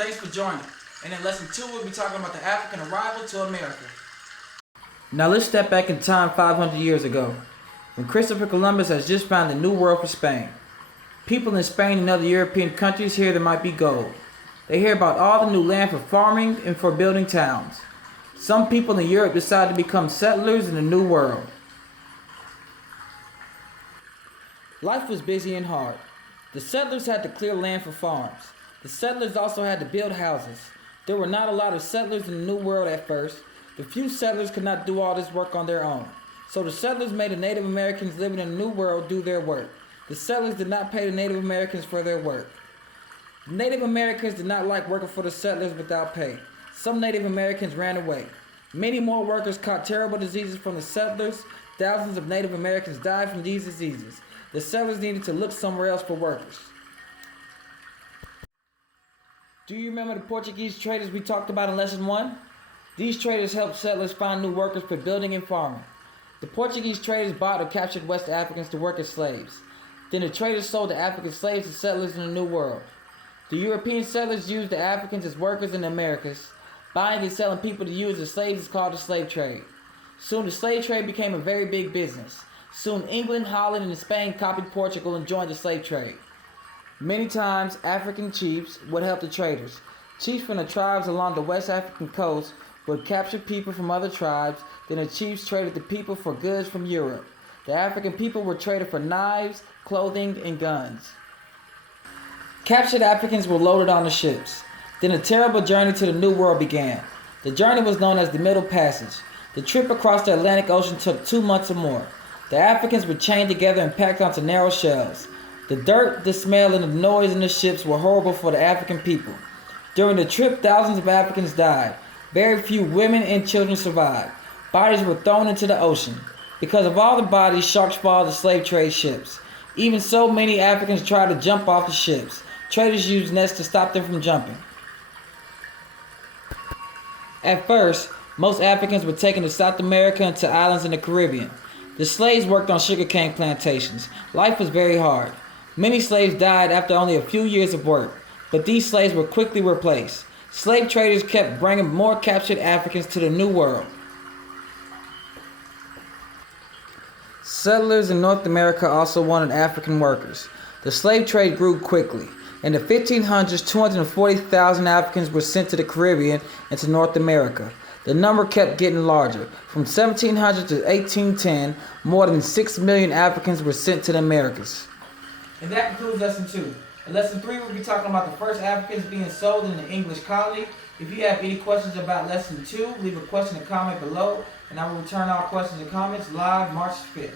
Thanks for joining. And in lesson 2, we'll be talking about the African arrival to America. Now let's step back in time 500 years ago, when Christopher Columbus has just found the new world for Spain. People in Spain and other European countries hear there might be gold. They hear about all the new land for farming and for building towns. Some people in Europe decide to become settlers in the new world. Life was busy and hard. The settlers had to clear land for farms. The settlers also had to build houses. There were not a lot of settlers in the New World at first. The few settlers could not do all this work on their own. So the settlers made the Native Americans living in the New World do their work. The settlers did not pay the Native Americans for their work. The Native Americans did not like working for the settlers without pay. Some Native Americans ran away. Many more workers caught terrible diseases from the settlers. Thousands of Native Americans died from these diseases. The settlers needed to look somewhere else for workers. Do you remember the Portuguese traders we talked about in lesson 1? These traders helped settlers find new workers for building and farming. The Portuguese traders bought or captured West Africans to work as slaves. Then the traders sold the African slaves to settlers in the New World. The European settlers used the Africans as workers in the Americas. Buying and selling people to use as slaves is called the slave trade. Soon the slave trade became a very big business. Soon England, Holland, and Spain copied Portugal and joined the slave trade. Many times, African chiefs would help the traders. Chiefs from the tribes along the West African coast would capture people from other tribes, then the chiefs traded the people for goods from Europe. The African people were traded for knives, clothing, and guns. Captured Africans were loaded on the ships. Then a terrible journey to the New World began. The journey was known as the Middle Passage. The trip across the Atlantic Ocean took 2 months or more. The Africans were chained together and packed onto narrow shells. The dirt, the smell, and the noise in the ships were horrible for the African people. During the trip, thousands of Africans died. Very few women and children survived. Bodies were thrown into the ocean. Because of all the bodies, sharks followed the slave trade ships. Even so, many Africans tried to jump off the ships. Traders used nets to stop them from jumping. At first, most Africans were taken to South America and to islands in the Caribbean. The slaves worked on sugarcane plantations. Life was very hard. Many slaves died after only a few years of work, but these slaves were quickly replaced. Slave traders kept bringing more captured Africans to the New World. Settlers in North America also wanted African workers. The slave trade grew quickly. In the 1500s, 240,000 Africans were sent to the Caribbean and to North America. The number kept getting larger. From 1700 to 1810, more than 6 million Africans were sent to the Americas. And that concludes lesson 2. In lesson 3, we'll be talking about the first Africans being sold in the English colony. If you have any questions about lesson 2, leave a question or comment below, and I will return all questions and comments live March 5th.